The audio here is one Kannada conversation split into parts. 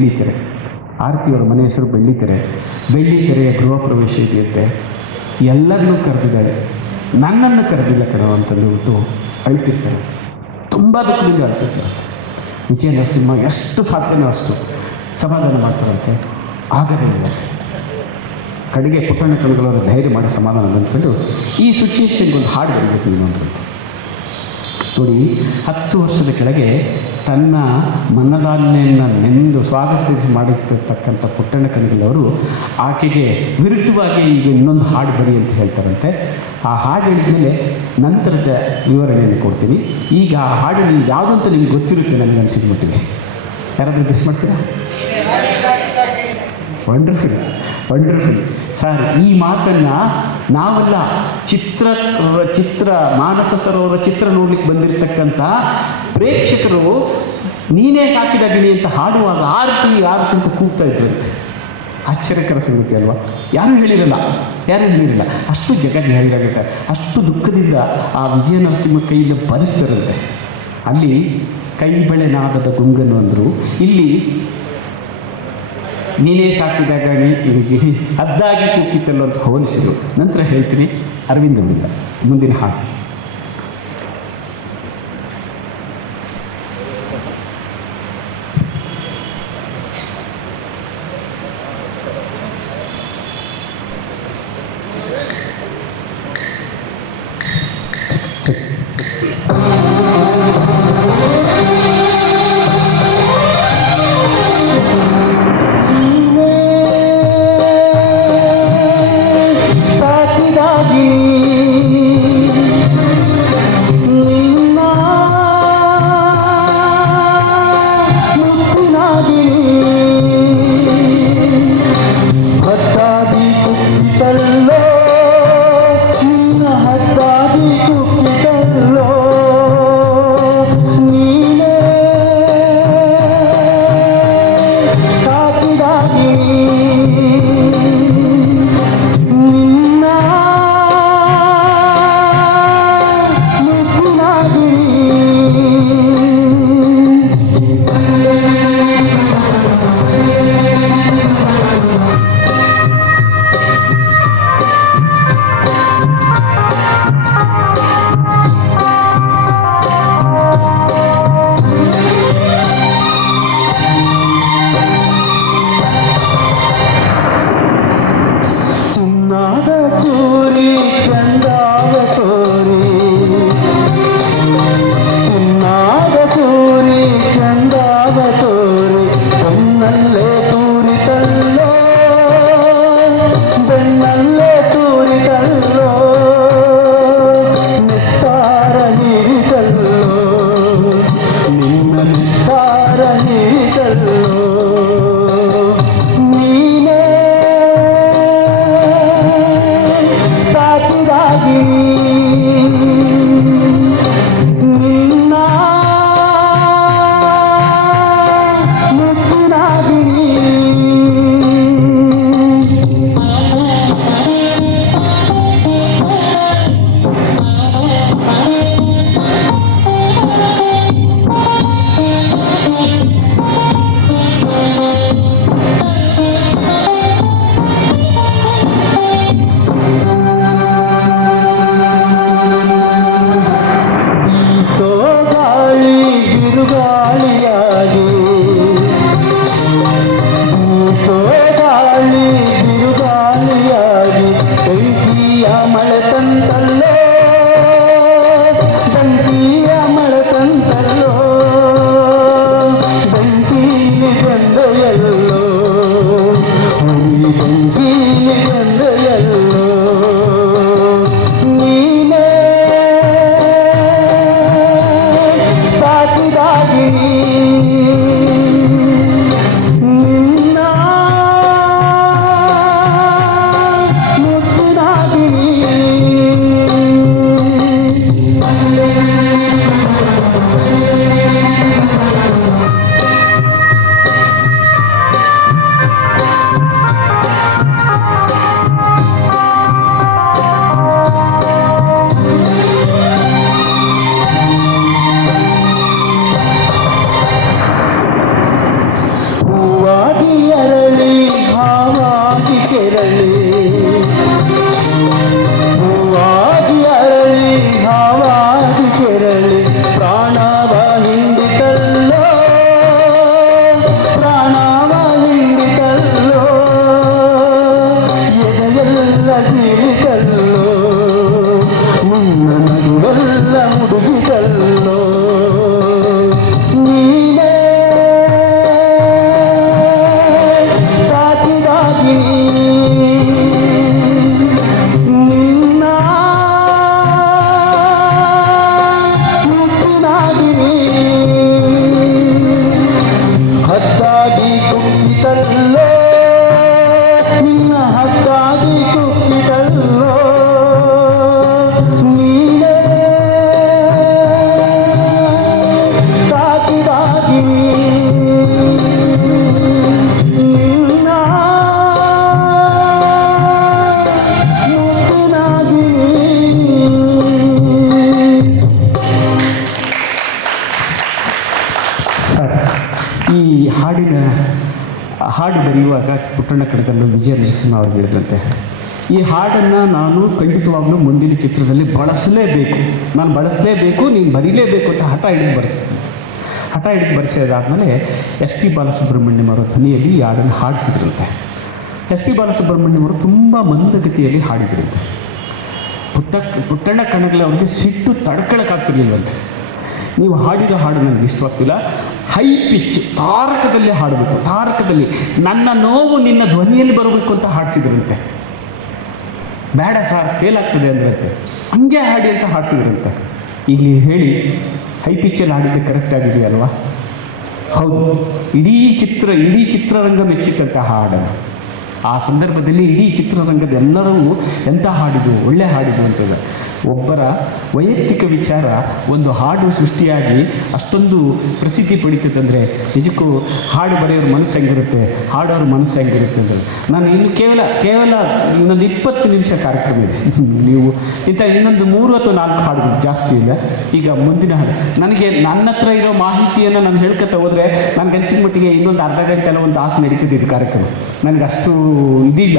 ಬೆಳ್ಳಿತೆರೆ. ಆರತಿಯವರ ಮನೆ ಹೆಸರು ಬೆಳ್ಳಿತೆರೆ. ಬೆಳ್ಳಿತೆರೆಯ ಗೃಹ ಪ್ರವೇಶ ಇದೆಯಂತೆ. ಎಲ್ಲರನ್ನೂ ಕರೆದಿದ್ದಾರೆ. ನನ್ನನ್ನು ಕರೆದಿಲ್ಲ ಕಣೋ ಅಂತಂದ್ಬಿಟ್ಟು ಅಳ್ತಿರ್ತಾರೆ. ತುಂಬ ದುಃಖದಿಂದ ಅಳ್ತಿರ್ತಾರೆ. ವಿಜಯ ನರಸಿಂಹ ಎಷ್ಟು ಸಾಧ್ಯನೋ ಅಷ್ಟು ಸಮಾಧಾನ ಮಾಡ್ತಾರಂತೆ. ಆಗದೇ ಇಲ್ಲ ಕಡೆಗೆ ಪುಟ್ಟಣ್ಣ ಕಣಗಳವರು ಧೈರ್ಯ ಮಾಡಿ ಸಮಾಧಾನ ಅಂದ್ಕೊಂಡು ಈ ಸಿಚುಯೇಷನ್ಗೆ ಒಂದು ಹಾಡು ಬರಬೇಕು ನೀವು ಅಂತಂತೆ ನೋಡಿ ಹತ್ತು ವರ್ಷದ ಕೆಳಗೆ ತನ್ನ ಮನ್ನದಾನ್ನೆಯನ್ನು ನೆಂದು ಸ್ವಾಗತಿಸಿ ಮಾಡಿಸ್ತಿರ್ತಕ್ಕಂಥ ಪುಟ್ಟಣ್ಣ ಕಣಗಿಲವರು ಆಕೆಗೆ ವಿರುದ್ಧವಾಗಿ ಈಗ ಇನ್ನೊಂದು ಹಾಡು ಬರಿ ಅಂತ ಹೇಳ್ತಾರಂತೆ. ಆ ಹಾಡು ಹೇಳಿದ್ಮೇಲೆ ನಂತರದ ವಿವರಣೆಯನ್ನು ಕೊಡ್ತೀನಿ. ಈಗ ಆ ಹಾಡು ನೀವು ಯಾವುದು ಅಂತ ನಿಮ್ಗೆ ಗೊತ್ತಿರುತ್ತೆ ನನಗೆ ಅನಿಸಿದ ಮಟ್ಟಿಗೆ. ಯಾರಾದರೂ ಗೆಸ್ ಮಾಡ್ತೀರಾ? ವಂಡರ್ಫುಲ್ ವಂಡರ್ಫುಲ್ ಸರ್ ಈ ಮಾತನ್ನು ನಾವೆಲ್ಲ ಚಿತ್ರ ಚಿತ್ರ, ಮಾನಸ ಸರೋವರ ಚಿತ್ರ ನೋಡ್ಲಿಕ್ಕೆ ಬಂದಿರತಕ್ಕಂಥ ಪ್ರೇಕ್ಷಕರು ನೀನೇ ಸಾಕಿದ ಗಿಣಿ ಅಂತ ಹಾಡುವಾಗ ಆರತಿ ಆರತಿ ಅಂತ ಕೂಗ್ತಾ ಇದ್ರಂತೆ. ಆಶ್ಚರ್ಯಕರ ಸಂಗತಿ ಅಲ್ವಾ? ಯಾರೂ ಹೇಳಿರಲ್ಲ? ಯಾರೂ ಹೇಳಿರಲ್ಲ? ಅಷ್ಟು ಜಗತ್ತು ಹೇಳಿರಾಗುತ್ತೆ ಅಷ್ಟು ದುಃಖದಿಂದ ಆ ವಿಜಯ ನರಸಿಂಹ ಕೈಯಿಂದ ಬರೆಸ್ತಾರಂತೆ. ಅಲ್ಲಿ ಕೈ ಬೆಳೆನಾದದ ಗುಂಗನು ಅಂದರು. ಇಲ್ಲಿ ನೀನೇ ಸಾಕಿದಾಗ ಹದ್ದಾಗಿ ಕೂಕಿತ್ತಲ್ಲ ಅಂತ ಹೋಲಿಸಿದರು. ನಂತರ ಹೇಳ್ತೀನಿ ಅರವಿಂದ ಮುಂದ ಮುಂದಿನ ಹಾಡು. ಈ ಹಾಡನ್ನು ನಾನು ಖಂಡಿತವಾಗ್ಲೂ ಮುಂದಿನ ಚಿತ್ರದಲ್ಲಿ ಬಳಸಲೇಬೇಕು. ನಾನು ಬಳಸಲೇಬೇಕು, ನೀನು ಬರೀಲೇಬೇಕು ಅಂತ ಹಠ ಹಿಡಿದು ಬರೆಸಿದ್ದೆ. ಹಠ ಹಿಡಿದು ಬರೆಸಿದಾದ್ಮೇಲೆ ಎಸ್ ಪಿ ಬಾಲಸುಬ್ರಹ್ಮಣ್ಯಂ ಅವರ ಧ್ವನಿಯಲ್ಲಿ ಈ ಹಾಡನ್ನು ಹಾಡಿಸಿದ್ರಂತೆ. ಎಸ್ ಪಿ ಬಾಲಸುಬ್ರಹ್ಮಣ್ಯಂ ಅವರು ತುಂಬ ಮಂದಗತಿಯಲ್ಲಿ ಹಾಡಿದ್ರಂತೆ. ಪುಟ್ಟ, ಪುಟ್ಟಣ್ಣ ಕಣಗಳ ಅವರಿಗೆ ಸಿಟ್ಟು ತಡ್ಕೊಳಕ್ಕಾಗ್ತಿರ್ಲಿಲ್ವಂತೆ. ನೀವು ಹಾಡಿರೋ ಹಾಡು ನನಗೆ ಇಷ್ಟವಾಗ್ತಿಲ್ಲ ಹೈ ಪಿಚ್, ತಾರಕದಲ್ಲಿ ಹಾಡಬೇಕು, ತಾರಕದಲ್ಲಿ ನನ್ನ ನೋವು ನಿನ್ನ ಧ್ವನಿಯಲ್ಲಿ ಬರಬೇಕು ಅಂತ ಹಾಡಿಸಿದ್ರಂತೆ. ಬೇಡ ಸರ್ ಫೇಲ್ ಆಗ್ತದೆ ಅಂದ್ರಂತೆ ಹಂಗೆ ಹಾಡಿ ಅಂತ ಹಾಡಿಸಿದ್ರಂತೆ. ಈಗ ನೀವು ಹೇಳಿ ಹೈ ಪಿಚ್ಚಲ್ಲಿ ಹಾಡಿದ್ದೆ ಕರೆಕ್ಟ್ ಆಗಿದೆಯಲ್ವಾ ಹೌದು. ಇಡೀ ಚಿತ್ರ, ಇಡೀ ಚಿತ್ರರಂಗ ಮೆಚ್ಚಿತಂತ ಹಾಡನ್ನು ಆ ಸಂದರ್ಭದಲ್ಲಿ ಇಡೀ ಚಿತ್ರರಂಗದ ಎಲ್ಲರೂ ಎಂಥ ಹಾಡಿದು ಒಳ್ಳೆ ಹಾಡಿದು ಅಂತೇಳಿ ಒಬ್ಬರ ವೈಯಕ್ತಿಕ ವಿಚಾರ ಒಂದು ಹಾಡು ಸೃಷ್ಟಿಯಾಗಿ ಅಷ್ಟೊಂದು ಪ್ರಸಿದ್ಧಿ ಪಡಿತದಂದರೆ ನಿಜಕ್ಕೂ ಹಾಡು ಬರೆಯೋರ ಮನಸ್ಸು ಹೆಂಗಿರುತ್ತೆ? ಹಾಡೋರ ಮನಸ್ಸು ಹೆಂಗಿರುತ್ತೆ ಅಂದರೆ? ನಾನು ಇನ್ನು ಕೇವಲ ಕೇವಲ ಇನ್ನೊಂದು ಇಪ್ಪತ್ತು ನಿಮಿಷ ಕಾರ್ಯಕ್ರಮ ಇದೆ. ನೀವು ಇಂಥ ಇನ್ನೊಂದು ಮೂರು ಅಥವಾ ನಾಲ್ಕು ಹಾಡುಗಳು ಜಾಸ್ತಿ ಇಲ್ಲ. ಈಗ ಮುಂದಿನ ಹಾಡು. ನನಗೆ ನನ್ನ ಹತ್ರ ಇರೋ ಮಾಹಿತಿಯನ್ನು ನಾನು ಹೇಳ್ಕೊತ ಹೋದರೆ ನಾನು ಕೆಲಸದ ಮಟ್ಟಿಗೆ ಇನ್ನೊಂದು ಅರ್ಧ ಗಂಟೆಲ್ಲ ಒಂದು ಆಸೆ ನಡೀತಿದೆ ಇದು ಕಾರ್ಯಕ್ರಮ. ನನಗೆ ಅಷ್ಟು ಇದಿಲ್ಲ.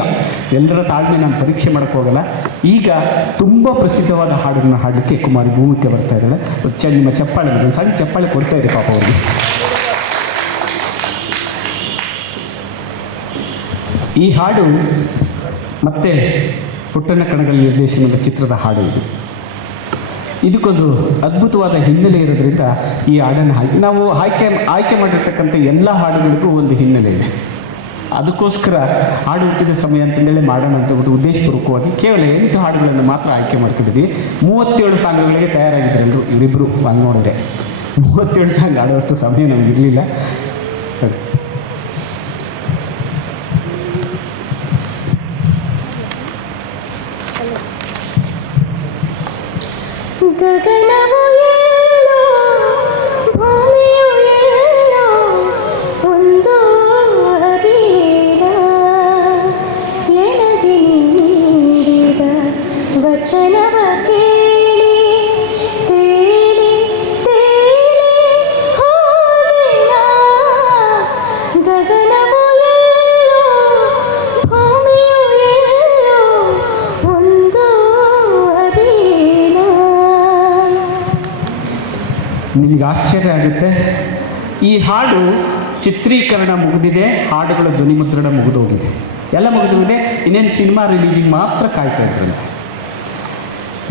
ಎಲ್ಲರ ತಾಳ್ಮೆ ನಾನು ಪರೀಕ್ಷೆ ಮಾಡೋಕ್ಕೋಗಲ್ಲ ಈಗ ತುಂಬ ಪ್ರಸಿದ್ಧವಾದ ಹಾಡನ್ನು ಹಾಡಲಿಕ್ಕೆ ಕುಮಾರಿ ಭೂಮಿಕೆ ಬರ್ತಾ ಇದ್ದಾಳೆ ನಿಮ್ಮ ಚಪ್ಪಾಳೆ ಒಂದು ಸಣ್ಣ ಚಪ್ಪಾಳೆ ಕೊಡ್ತಾ ಇದೆ ಪಾಪ ಅವರಿಗೆ. ಈ ಹಾಡು ಮತ್ತೆ ಪುಟ್ಟನ ಕಣಗಳ ನಿರ್ದೇಶನದ ಚಿತ್ರದ ಹಾಡು ಇದು. ಇದಕ್ಕೊಂದು ಅದ್ಭುತವಾದ ಹಿನ್ನೆಲೆ ಇರೋದ್ರಿಂದ ಈ ಹಾಡನ್ನು ಹಾಕಿ ನಾವು ಆಯ್ಕೆ ಆಯ್ಕೆ ಮಾಡಿರ್ತಕ್ಕಂಥ ಎಲ್ಲ ಹಾಡುಗಳಿಗೂ ಒಂದು ಹಿನ್ನೆಲೆ ಇದೆ. ಅದಕ್ಕೋಸ್ಕರ ಹಾಡು ಹುಟ್ಟಿದ ಸಮಯ ಅಂತಂದೇಳಿ ಮಾಡೋಣ ಅಂತ ಒಂದು ಉದ್ದೇಶಪೂರ್ವಕವಾಗಿ ಕೇವಲ ಎಂಟು ಹಾಡುಗಳನ್ನು ಮಾತ್ರ ಆಯ್ಕೆ ಮಾಡ್ಕೊಂಡಿದ್ವಿ. ಮೂವತ್ತೇಳು ಸಾಂಗ್ಗಳಿಗೆ ತಯಾರಾಗಿದ್ದರು ಇವರಿಬ್ಬರು ಹಂಗೆ ನೋಡಿದೆ. ಮೂವತ್ತೇಳು ಸಾಂಗ್ ಆಡುವಷ್ಟು ಸಮಯ ನಮಗಿರಲಿಲ್ಲ ಗಗನವು ಏಳು ಭೂಮಿಯು ಹಾಡು ಚಿತ್ರೀಕರಣ ಮುಗಿದಿದೆ, ಹಾಡುಗಳ ಧ್ವನಿಮುದ್ರಣ ಮುಗಿದೋಗಿದೆ. ಎಲ್ಲ ಮುಗಿದೋಗಿದೆ, ಇನ್ನೇನು ಸಿನಿಮಾ ರಿಲೀಜಿಗೆ ಮಾತ್ರ ಕಾಯ್ತಾ ಇದ್ರಂತೆ.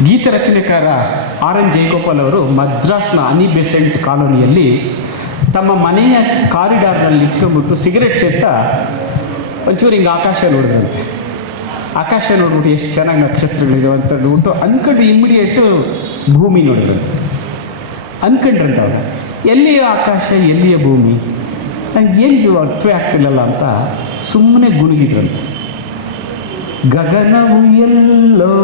ಗೀತ ರಚನೆಕಾರ ಆರ್ ಎನ್ ಜಯಗೋಪಾಲ್ ಅವರು ಮದ್ರಾಸ್ನ ಅನಿ ಬೆಸೆಂಟ್ ಕಾಲೋನಿಯಲ್ಲಿ ತಮ್ಮ ಮನೆಯ ಕಾರಿಡಾರ್ನಲ್ಲಿ ನಿಂತ್ಕೊಂಡ್ಬಿಟ್ಟು ಸಿಗರೆಟ್ ಸೆಟ್ಟ ಒಂಚೂರು ಹಿಂಗೆ ಆಕಾಶ ನೋಡಿದ್ರಂತೆ. ಆಕಾಶ ನೋಡ್ಬಿಟ್ಟು ಎಷ್ಟು ಚೆನ್ನಾಗಿ ನಕ್ಷತ್ರಗಳಿದೆ ಅಂತ ನೋಡ್ಬಿಟ್ಟು ಅನ್ಕಂಡು ಇಮ್ಮಿಡಿಯೇಟು ಭೂಮಿ ನೋಡಿದ್ರಂತೆ. ಅನ್ಕಂಡ್ರಂತ ಅವ್ರು. ಎಲ್ಲಿಯ ಆಕಾಶ, ಎಲ್ಲಿಯ ಭೂಮಿ? ನಂಗೆ ಏನು ಅರ್ಥವೇ ಆಗ್ತಿಲ್ಲಲ್ಲ ಅಂತ ಸುಮ್ಮನೆ ಗುಣಗಿದ್ರಂತೆ. ಗಗನವು ಎಲ್ಲೋ,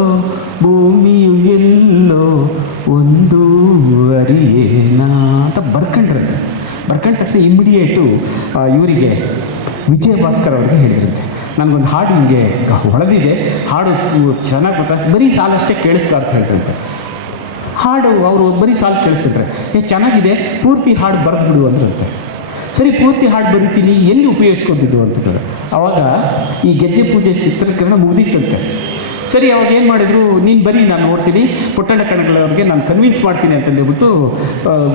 ಭೂಮಿಯು ಎಲ್ಲೋ, ಒಂದು ಅರಿಯೇನ ಅಂತ ಬರ್ಕೊಂಡ್ರಂತೆ. ಬರ್ಕೊಂಡ ತಕ್ಷಣ ಇಮ್ಮಿಡಿಯೇಟು ಇವರಿಗೆ ವಿಜಯ ಭಾಸ್ಕರ್ ಅವ್ರಿಗೆ ಹೇಳಿದ್ರಂತೆ. ನನಗೊಂದು ಹಾಡು ಹಿಂಗೆ ಹೊಳೆದಿದೆ. ಹಾಡು ಚೆನ್ನಾಗಿ ಗೊತ್ತಾ ಬರೀ ಸಾಲಷ್ಟೇ ಕೇಳಿಸ್ತಾ ಅಂತ ಹಾಡು ಅವರು ಬರೀ ಸಾಲು ಕೇಳಿಸಿದ್ರೆ ಏ, ಚೆನ್ನಾಗಿದೆ, ಪೂರ್ತಿ ಹಾಡು ಬರೆದ್ಬಿಡು ಅಂದ್ರಂತೆ ಸರಿ, ಪೂರ್ತಿ ಹಾಡು ಬರಿತೀನಿ, ಎಲ್ಲಿ ಉಪಯೋಗಿಸ್ಕೊಂಡಿದ್ದು ಅಂತಂದ್ರೆ ಅವಾಗ ಈ ಗೆಜ್ಜೆ ಪೂಜೆ ಚಿತ್ರೀಕರಣ ಮುಗ್ದಿತ್ತಂತೆ ಸರಿ, ಅವಾಗ ಏನು ಮಾಡಿದ್ರು, ನೀನು ಬರೀ ನಾನು ನೋಡ್ತೀನಿ, ಪುಟ್ಟಣ್ಣ ಕಣಗಳವ್ರಿಗೆ ನಾನು ಕನ್ವಿನ್ಸ್ ಮಾಡ್ತೀನಿ ಅಂತ ಹೇಳ್ಬಿಟ್ಟು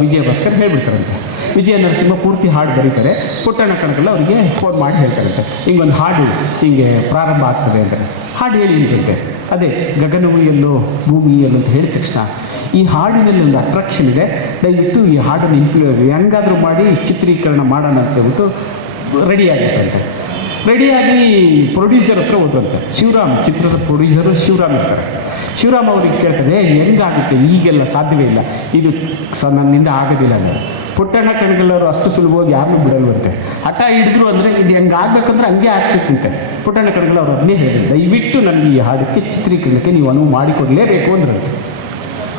ವಿಜಯ ಭಾಸ್ಕರ್ ಹೇಳ್ಬಿಡ್ತಾರಂತೆ. ವಿಜಯ ನರಸಿಂಹ ಪೂರ್ತಿ ಹಾಡು ಬರೀತಾರೆ ಪುಟ್ಟಣ ಕಣಗಳ ಅವರಿಗೆ ಫೋನ್ ಮಾಡಿ ಹೇಳ್ತಾರಂತೆ. ಹಿಂಗೊಂದು ಹಾಡು, ಹಿಂಗೆ ಪ್ರಾರಂಭ ಆಗ್ತದೆ ಅಂತ ಹಾಡು ಹೇಳಿ ಅಂತಂತೆ ಅದೇ ಗಗನವು ಎಲ್ಲೋ ಭೂಮಿ ಎಲ್ಲೋ ಅಂತ ಹೇಳಿದ ತಕ್ಷಣ ಈ ಹಾಡಿನಲ್ಲಿ ಒಂದು ಅಟ್ರಾಕ್ಷನ್ ಇದೆ. ದಯವಿಟ್ಟು ಈ ಹಾಡನ್ನು ಇಂಪ್ಲೂ ಹೆಂಗಾದರೂ ಮಾಡಿ ಚಿತ್ರೀಕರಣ ಮಾಡೋಣ ಅಂತ ಹೇಳ್ಬಿಟ್ಟು ರೆಡಿ ಆಗುತ್ತಂತೆ ರೆಡಿಯಾಗಿ ಪ್ರೊಡ್ಯೂಸರ್ ಹತ್ರ ಹೋದಂತೆ ಶಿವರಾಮ್ ಚಿತ್ರದ ಪ್ರೊಡ್ಯೂಸರು ಶಿವರಾಮ್ ಇರ್ತಾರೆ. ಶಿವರಾಮ್ ಅವ್ರಿಗೆ ಕೇಳ್ತಾರೆ "ಏ, ಹೆಂಗಾಗುತ್ತೆ? ಈಗೆಲ್ಲ ಸಾಧ್ಯವೇ ಇಲ್ಲ. ಇದು ಸ ನನ್ನಿಂದ ಆಗೋದಿಲ್ಲ ಅಂದರೆ ಪುಟ್ಟಣ್ಣ ಕಣಗಿಲ್ಲವರು ಅಷ್ಟು ಸುಲಭವಾಗಿ ಯಾರನ್ನೂ ಬಿಡಲ್ವಂತೆ ಹಠ ಹಿಡಿದ್ರು ಅಂದರೆ ಇದು ಹೆಂಗೆ ಆಗ್ಬೇಕಂದ್ರೆ ಹಂಗೆ ಆಗ್ತಿತ್ತಂತೆ. ಪುಟ್ಟಣ್ಣ ಕಣಗಿಲ್ಲ ಅವರು ಅದನ್ನೇ ಹೇಳಿದ್ರು. ದಯವಿಟ್ಟು ನನಗೆ ಈ ಹಾಡಕ್ಕೆ ಚಿತ್ರೀಕರಣಕ್ಕೆ ನೀವು ಅನುವು ಮಾಡಿಕೊಡಲೇಬೇಕು ಅಂದ್ರಂತೆ.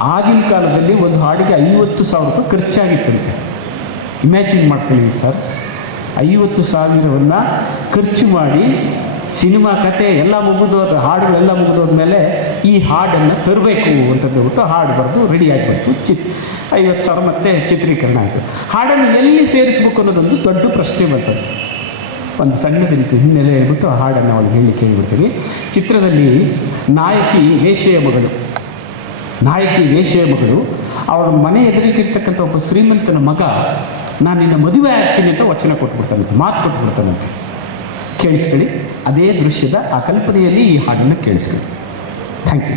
ಆಗಿನ ಕಾಲದಲ್ಲಿ ಒಂದು ಹಾಡಿಗೆ ಐವತ್ತು ಸಾವಿರ ರೂಪಾಯಿ ಖರ್ಚಾಗಿತ್ತಂತೆ. ಇಮ್ಯಾಜಿನ್ ಮಾಡ್ಕೊಳ್ಳಿ ಸರ್. ಐವತ್ತು ಸಾವಿರವನ್ನು ಖರ್ಚು ಮಾಡಿ ಸಿನಿಮಾ ಕತೆ ಎಲ್ಲ ಮುಗಿದೋದ ಹಾಡುಗಳೆಲ್ಲ ಮುಗಿದೋದ್ಮೇಲೆ ಈ ಹಾಡನ್ನು ತರಬೇಕು ಅಂತ ಹೇಳ್ಬಿಟ್ಟು ಹಾಡು ಬರೆದು ರೆಡಿ ಆಗಿಬಿಡ್ತು. ಚಿತ್, ಐವತ್ತು ಸಾವಿರ ಮತ್ತೆ ಚಿತ್ರೀಕರಣ ಆಯಿತು. ಹಾಡನ್ನು ಎಲ್ಲಿ ಸೇರಿಸ್ಬೇಕು ಅನ್ನೋದೊಂದು ದೊಡ್ಡ ಪ್ರಶ್ನೆ ಬರ್ತದೆ ಒಂದು ಸಣ್ಣ ರೀತಿ ಹಿನ್ನೆಲೆ ಹೇಳ್ಬಿಟ್ಟು ಆ ಹಾಡನ್ನು ಅವಳಿಗೆ ಹೇಳಲಿಕ್ಕೆ ಹೇಳ್ಬಿಡ್ತೀನಿ. ಚಿತ್ರದಲ್ಲಿ ನಾಯಕಿ ವೇಷೆಯ ಮಗಳು. ನಾಯಕಿ ವೇಷೆಯ ಮಗಳು. ಅವಳ ಮನೆ ಎದುರಿಗಿರ್ತಕ್ಕಂಥ ಒಬ್ಬ ಶ್ರೀಮಂತನ ಮಗ ನಾನು ನಿನ್ನ ಮದುವೆ ಆಗ್ತೀನಿ ಅಂತ ವಚನ ಕೊಟ್ಬಿಡ್ತಾನಂತೆ, ಮಾತು ಕೊಟ್ಬಿಡ್ತಾನಂತೆ. ಕೇಳಿಸ್ಕೊಳ್ಳಿ. ಅದೇ ದೃಶ್ಯದ ಆ ಕಲ್ಪನೆಯಲ್ಲಿ ಈ ಹಾಡನ್ನು ಕೇಳಿಸ್ಕೊಳ್ಳಿ. ಥ್ಯಾಂಕ್ ಯು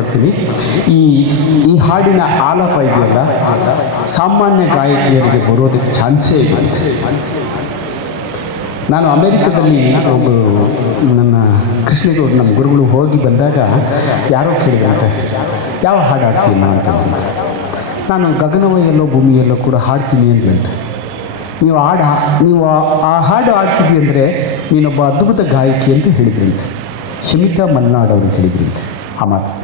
ಇಷ್ಟಪಡ್ತೀನಿ. ಈ ಈ ಹಾಡಿನ ಆಲಾಪ ಇದೆಯಲ್ಲ, ಸಾಮಾನ್ಯ ಗಾಯಕಿಯರಿಗೆ ಬರೋದಕ್ಕೆ ಚಾನ್ಸೇ ಇಲ್ಲ. ನಾನು ಅಮೆರಿಕದಲ್ಲಿ ಒಬ್ಬರು ನನ್ನ ಕೃಷ್ಣಗೌಡ, ನಮ್ಮ ಗುರುಗಳು ಹೋಗಿ ಬಂದಾಗ ಯಾರೋ ಕೇಳಿದಂತೆ, ಯಾವ ಹಾಡು ಹಾಡ್ತೀನಿ ಅಂತ ನಾನು ಗಗನವಯಲ್ಲೋ ಭೂಮಿಯಲ್ಲೋ ಕೂಡ ಹಾಡ್ತೀನಿ ಅಂತ ನೀವು ಹಾಡು, ನೀವು ಆ- ಹಾಡು ಹಾಡ್ತಿದ್ದಿ ಅಂದರೆ ನೀನೊಬ್ಬ ಅದ್ಭುತ ಗಾಯಕಿ ಅಂತ ಹೇಳಿದ್ರಂತೆ. ಶಮಿತಾ ಮಲ್ನಾಡ್ ಅವರು ಹೇಳಿದ್ರಂತೆ ಆ ಮಾತು.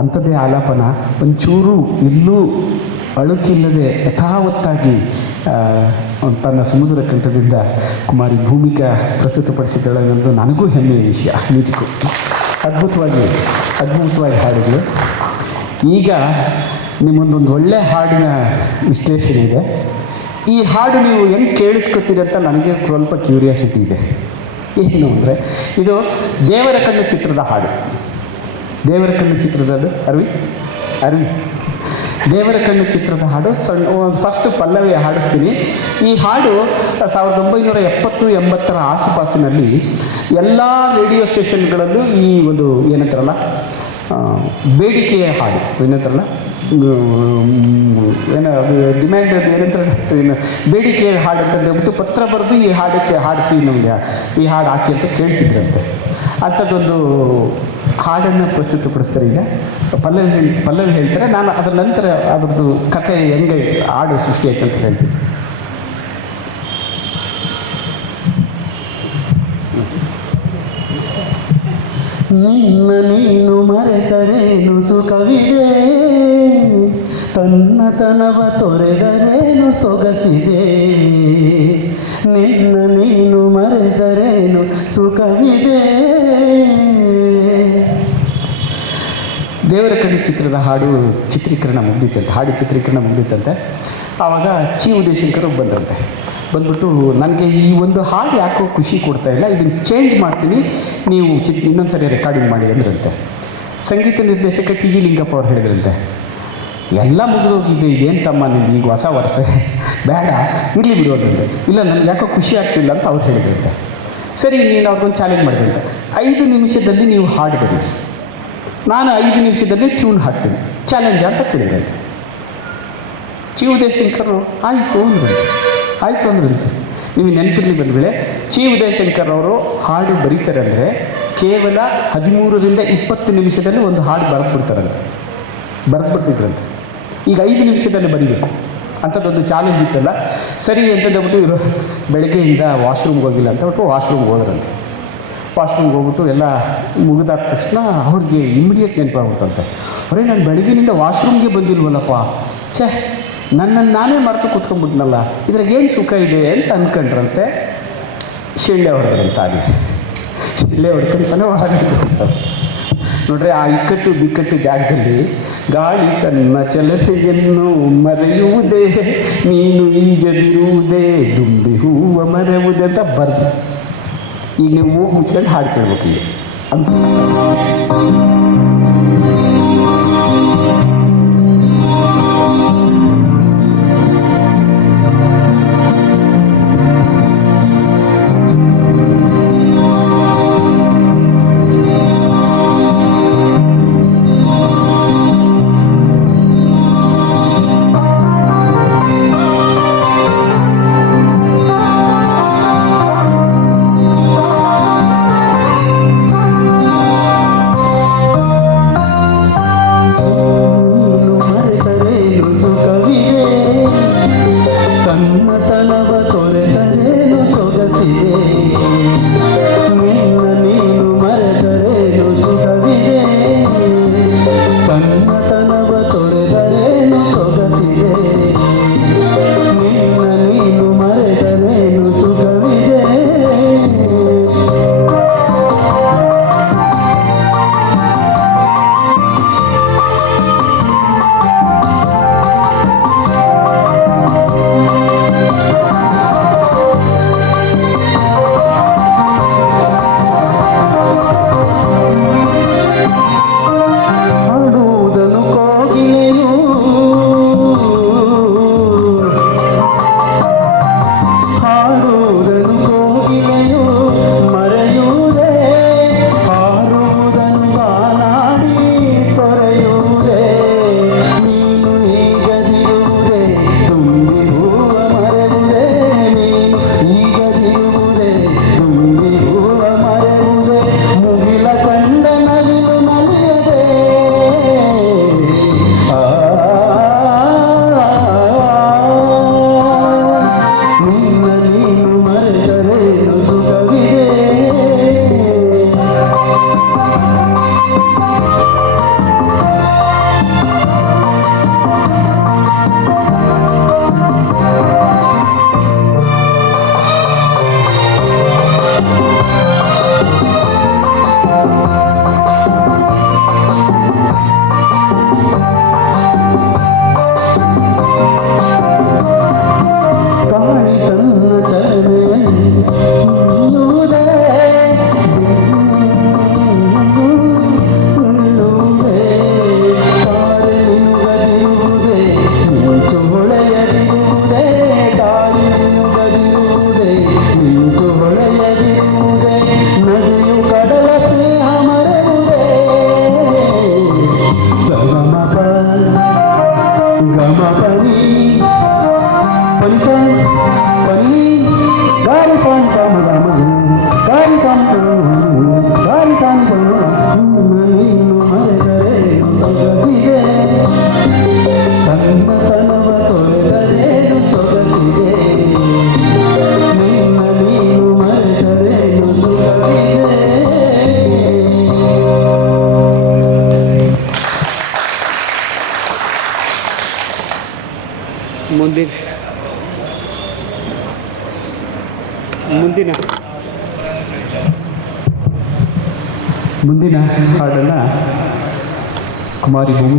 ಅಂಥದ್ದೇ ಆಲಾಪನ ಒಂಚೂರು ಎಲ್ಲೂ ಅಳುಕಿಲ್ಲದೆ ಯಥಾವತ್ತಾಗಿ ತನ್ನ ಸಮುದ್ರ ಕಂಠದಿಂದ ಕುಮಾರಿ ಭೂಮಿಕಾ ಪ್ರಸ್ತುತಪಡಿಸಿದ್ದಳೆಂದು ನನಗೂ ಹೆಮ್ಮೆಯ ವಿಷಯ. ನಿಜಕ್ಕೂ ಅದ್ಭುತವಾಗಿ ಅದ್ಭುತವಾಗಿ ಹಾಡಿದ್ರು ಈಗ ನಿಮ್ಮೊಂದೊಂದು ಒಳ್ಳೆ ಹಾಡಿನ ವಿಶ್ಲೇಷಣೆ ಇದೆ. ಈ ಹಾಡು ನೀವು ಹೆಂಗೆ ಕೇಳಿಸ್ಕೊತೀರಿ ಅಂತ ನನಗೆ ಸ್ವಲ್ಪ ಕ್ಯೂರಿಯಾಸಿಟಿ ಇದೆ. ಏನು ಅಂದರೆ, ಇದು ದೇವರ ಕಣ್ಣು ಚಿತ್ರದ ಹಾಡು. ದೇವರ ಕಣ್ಣು ಚಿತ್ರದದು ಅರವಿ? ಅರವಿ. ದೇವರ ಕಣ್ಣು ಚಿತ್ರದ ಹಾಡು. ಸಣ್ಣ ಫಸ್ಟ್ ಪಲ್ಲವಿ ಹಾಡಿಸ್ತೀನಿ. ಈ ಹಾಡು ಸಾವಿರದ ಒಂಬೈನೂರ ಎಪ್ಪತ್ತು ಎಂಬತ್ತರ ಆಸುಪಾಸಿನಲ್ಲಿ ಎಲ್ಲ ರೇಡಿಯೋ ಸ್ಟೇಷನ್ಗಳಲ್ಲೂ ಈ ಒಂದು ಏನಂತಾರಲ್ಲ ಬೇಡಿಕೆಯ ಹಾಡು. ಏನಂತಾರಲ್ಲ? ಏನೋ ಅದು ಡಿಮ್ಯಾಂಡ್ ಅದು ಏನಂತಾರೆ ಏನು ಬೇಡಿಕೆ ಹಾಡು ಅಂತ ಹೇಳ್ಬಿಟ್ಟು ಪತ್ರ ಬರೆದು ಈ ಹಾಡಕ್ಕೆ ಹಾಡಿಸಿ ನಮಗೆ, ಈ ಹಾಡು ಹಾಕಿ ಅಂತ ಕೇಳ್ತಿದ್ರಂತೆ. ಅಂಥದ್ದೊಂದು ಹಾಡನ್ನು ಪ್ರಸ್ತುತಪಡಿಸ್ತಾರೆ ಈಗ. ಪಲ್ಲವಿ ಹೇಳಿ ಪಲ್ಲವಿ ಹೇಳ್ತಾರೆ. ನಾನು ಅದರ ನಂತರ ಅದ್ರದ್ದು ಕಥೆ ಹೆಂಗೆ ಹಾಡು ಸೃಷ್ಟಿ ಆಯ್ತು ಅಂತ ಹೇಳಿ ನಿನ್ನ ನೀನು ಮರೆತರೇನು ಸುಖವಿದೆ? ತನ್ನತನವ ತೊರೆದರೇನು ಸೊಗಸಿದೆ. ನಿನ್ನ ನೀನು ಮರೆದರೇನು ಸುಖವಿದೆ. ದೇವರ ಕಡೆ ಚಿತ್ರದ ಹಾಡು ಚಿತ್ರೀಕರಣ ಮುಗ್ದಿತ್ತಂತೆ, ಹಾಡು ಚಿತ್ರೀಕರಣ ಮುಗ್ದಿತ್ತಂತೆ. ಆವಾಗ ಚಿ ಉದಯಶಂಕರ್ ಬಂದ್ರಂತೆ. ಬಂದ್ಬಿಟ್ಟು ನನಗೆ ಈ ಒಂದು ಹಾಡು ಯಾಕೋ ಖುಷಿ ಕೊಡ್ತಾ ಇಲ್ಲ, ಇದನ್ನು ಚೇಂಜ್ ಮಾಡ್ತೀನಿ, ನೀವು ಚಿತ್ ಇನ್ನೊಂದು ಸರಿ ರೆಕಾರ್ಡಿಂಗ್ ಮಾಡಿ ಅಂದ್ರಂತೆ. ಸಂಗೀತ ನಿರ್ದೇಶಕ ಟಿ ಜಿ ಲಿಂಗಪ್ಪ ಅವ್ರು ಹೇಳಿದ್ರಂತೆ. ಎಲ್ಲ ಮುಗಿದೋಗಿದ್ದು ಇದೇನು ತಮ್ಮ ನಿಮ್ಗೆ ಈಗ ಹೊಸ ವರ್ಷ. ಬೇಡ, ಇರಲಿ ಬಿಡೋದಂತೆ ಇಲ್ಲ ನಮ್ಗೆ ಯಾಕೋ ಖುಷಿ ಆಗ್ತಿಲ್ಲ ಅಂತ ಅವ್ರು ಹೇಳಿದ್ರಂತೆ. ಸರಿ, ನೀನು ಅವ್ರಿಗೊಂದು ಚಾಲೆಂಜ್ ಮಾಡಿದಂತೆ ಐದು ನಿಮಿಷದಲ್ಲಿ ನೀವು ಹಾಡು ಬರೀರಿ ನಾನು ಐದು ನಿಮಿಷದಲ್ಲಿ ಟ್ಯೂನ್ ಹಾಕ್ತೀನಿ. ಚಾಲೆಂಜ್ ಅಂತ ಕೇಳಿದಂತೆ ಚಿ ಉದಯಶಂಕರ್ ಆಯಿತು ಅಂದ್ರಂತೆ. ಆಯಿತು ಅಂದ್ರಂತೆ. ನೀವು ನೆನಪಿರಲಿ ಬಂದಮೇಲೆ ಚಿ ಉದಯಶಂಕರ್ ಅವರು ಹಾಡು ಬರೀತಾರೆ ಅಂದರೆ ಕೇವಲ ಹದಿಮೂರರಿಂದ ಇಪ್ಪತ್ತು ನಿಮಿಷದಲ್ಲಿ ಒಂದು ಹಾಡು ಬರೆದ್ಬಿಡ್ತಾರಂತೆ. ಬರೆದ್ಬಿಡ್ತಿದ್ರಂತೆ. ಈಗ ಐದು ನಿಮಿಷದಲ್ಲಿ ಬರೀಬೇಕು. ಅಂಥದ್ದೊಂದು ಚಾಲೆಂಜ್ ಇತ್ತಲ್ಲ? ಸರಿ ಅಂತಂದ್ಬಿಟ್ಟು ಇವರು ಬೆಳಗ್ಗೆಯಿಂದ ವಾಶ್ರೂಮ್ಗೆ ಹೋಗಿಲ್ಲ ಅಂತ ಬಿಟ್ಟು ವಾಶ್ರೂಮ್ಗೆ ಹೋದ್ರಂತೆ. ವಾಶ್ರೂಮ್ಗೆ ಹೋಗ್ಬಿಟ್ಟು ಎಲ್ಲ ಮುಗಿದಾದ ತಕ್ಷಣ ಅವ್ರಿಗೆ ಇಮಿಡಿಯೇಟ್ ನೆನಪಾಗ್ಬಿಟ್ಟಂತೆ ಅವರೇ ನಾನು ಬೆಳಗಿನಿಂದ ವಾಶ್ರೂಮ್ಗೆ ಬಂದಿಲ್ವಲ್ಲಪ್ಪ. ಛೇ ನನ್ನನ್ನು ನಾನೇ ಮರೆತು ಕೂತ್ಕೊಂಡ್ಬಿಟ್ನಲ್ಲ. ಇದ್ರಾಗ ಏನು ಸುಖ ಇದೆ ಅಂತ ಅಂದ್ಕೊಂಡ್ರಂತೆ ಶಿಳ್ಳೆ ಹೊಡೆದ್ರಂತ ಆಗಲಿ. ಶಿಳ್ಳೆ ಹೊಡ್ಕೊಂಡ್ತಾನೆ ಒಳಗೆ ಹೋಗ್ತಾರೆ ನೋಡ್ರಿ ಆ ಇಕ್ಕಟ್ಟು ಬಿಕ್ಕಟ್ಟು ಜಾಗದಲ್ಲಿ ಗಾಳಿ ತನ್ನ ಚಲತೆಯನ್ನು ಮರೆಯುವುದೇ, ನೀನು ಈಜದಿರುವುದೇ, ದುಂಬಿ ಹೂವ ಮರೆಯುವುದೇ ಅಂತ ಬರ್ದು. ಈಗ ನೀವು ಮುಚ್ಕೊಂಡು ಹಾಡು ಕೇಳ್ಬೇಕು ಅಂತ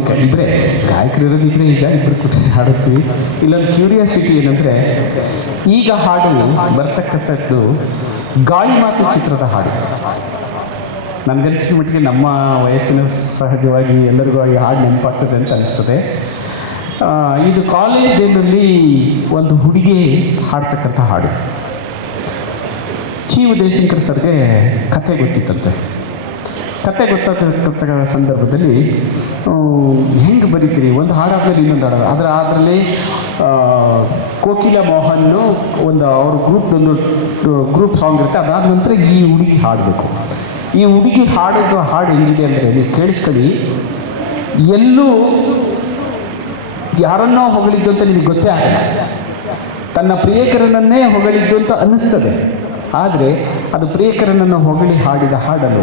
ಕುಮಾರಿ ಗಾಯಕರು ಇರೋದಿದ್ರೆ ಈಗ ಇಬ್ಬರು ಕೂತ್ಕೊಂಡು ಹಾಡಿಸ್ತೀವಿ. ಇಲ್ಲೊಂದು ಕ್ಯೂರಿಯಾಸಿಟಿ ಏನಂದರೆ, ಈಗ ಹಾಡು ಬರ್ತಕ್ಕಂಥದ್ದು ಗಾಳಿ ಮಾತು ಚಿತ್ರದ ಹಾಡು. ನನಗನ್ಸಿದ ಮಟ್ಟಿಗೆ ನಮ್ಮ ವಯಸ್ಸಿನ ಸಹಜವಾಗಿ ಎಲ್ಲರಿಗೂ ಈ ಹಾಡು ನೆನಪಾಗ್ತದೆ ಅಂತ ಅನಿಸ್ತದೆ. ಇದು ಕಾಲೇಜ್ ಡೇನಲ್ಲಿ ಒಂದು ಹುಡುಗಿ ಹಾಡ್ತಕ್ಕಂಥ ಹಾಡು. ಚಿ. ಉದಯಶಂಕರ್ ಸರ್ಗೆ ಕತೆ ಗೊತ್ತಿತ್ತಂತೆ. ಕತೆ ಗೊತ್ತಾಗ್ತಕ್ಕಂಥ ಸಂದರ್ಭದಲ್ಲಿ ಹೆಂಗೆ ಬರೀತೀರಿ? ಒಂದು ಹಾಡಾದ್ಮೇಲೆ ಇನ್ನೊಂದು ಹಾಡು ಆದರೆ ಅದರಲ್ಲಿ ಕೋಕಿಲ ಮೋಹನ್ನು ಒಂದು ಅವ್ರ ಗ್ರೂಪ್ದೊಂದು ಗ್ರೂಪ್ ಸಾಂಗ್ ಇರುತ್ತೆ. ಅದಾದ ನಂತರ ಈ ಹುಡುಗಿ ಹಾಡಬೇಕು. ಈ ಹುಡುಗಿ ಹಾಡೋದು ಹಾಡು ಹೆಂಗಿದೆ ಅಂದರೆ ನೀವು ಕೇಳಿಸ್ಕೊಳ್ಳಿ. ಎಲ್ಲೂ ಯಾರನ್ನೋ ಹೊಗಳಿದ್ದು ಅಂತ ನಿಮಗೆ ಗೊತ್ತೇ ಆಗಲ್ಲ. ತನ್ನ ಪ್ರಿಯಕರನನ್ನೇ ಹೊಗಳಿದ್ದು ಅಂತ ಅನ್ನಿಸ್ತದೆ. ಆದರೆ ಅದು ಪ್ರಿಯಕರನನ್ನು ಹೊಗಳಿ ಹಾಡಿದ ಹಾಡಲ್ಲ